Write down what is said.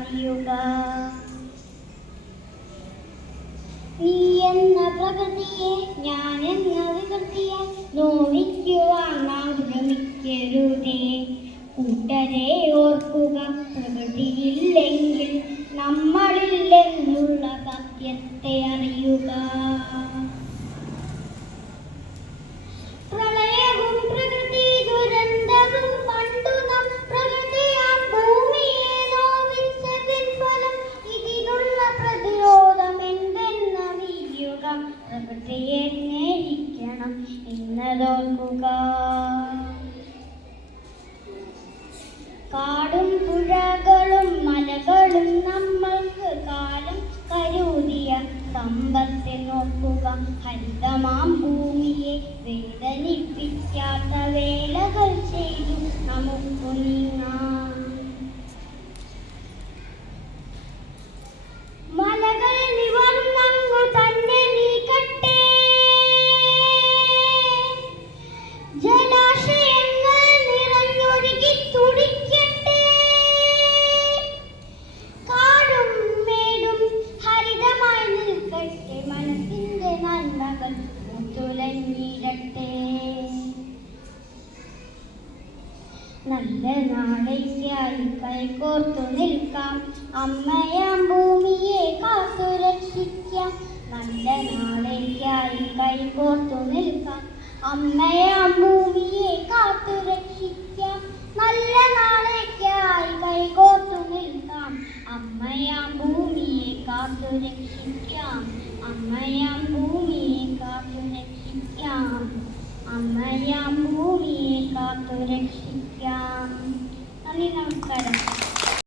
അറിയുക. നീ എന്ന പ്രകൃതിയെ ഞാൻ എന്ന വികൃതിയെ നോവിക്കുവാൻ നാം ശ്രമിക്കരുതേ. കൂട്ടരെ ഓർക്കുക, പ്രകൃതിയില്ലെങ്കിൽ നമ്മളില്ലെന്നുള്ള സത്യത്തെ അറിയുക. പ്രളയവും പ്രകൃതി ദുരന്തവും കണ്ടു നാം പ്രകൃതിയാം ഭൂമിയെ നോവിച്ചതിൻ ഫലം ഇതിനുള്ള പ്രതിരോധം എന്തെന്നറിയുക. പ്രകൃതിയെ സ്നേഹിക്കണം എന്നതോർക്കുക. കാടും പുഴകളും മലകളും നമ്മൾക്ക് കാലം കരുതിയ സമ്പത്തെ നോക്കുക. ഹരിതമാം ഭൂമിയെ വേദനിപ്പിക്കാത്ത വേലകൾ ചെയ്തു നമുക്ക് നീങ്ങാം. മലകൾ നിവർന്നങ്ങു തന്നെ നീക്കട്ടെ, ജലാശയങ്ങൾ നിറഞ്ഞൊഴുകി തുടിക്കട്ടെ. കാടും മേടും ഹരിതമായി നിൽക്കട്ടെ, മനസ്സിന്റെ നന്മകൾ തുലഞ്ഞിടട്ടെ. നല്ല നാളേക്കായി കൈകോർത്തു നിൽക്കാം, അമ്മയാം ഭൂമിയെ കാത്തു രക്ഷിക്കാം. നല്ല നാളേക്കായി കൈകോർത്തു നിൽക്കാം, അമ്മയാം ഭൂമിയെ കാത്തു രക്ഷിക്കാം. നല്ല നാളേക്കായി കൈകോർത്തു നിൽക്കാം, അമ്മയാം ഭൂമിയെ കാത്തു രക്ഷിക്കാം. അമ്മയാം ഭൂമിയെ കാത്തു രക്ഷിക്കാം. അമ്മയാം ഭൂമിയെ കാത്തു രക്ഷിക്കാം. നന്ദി, നമസ്കാരം.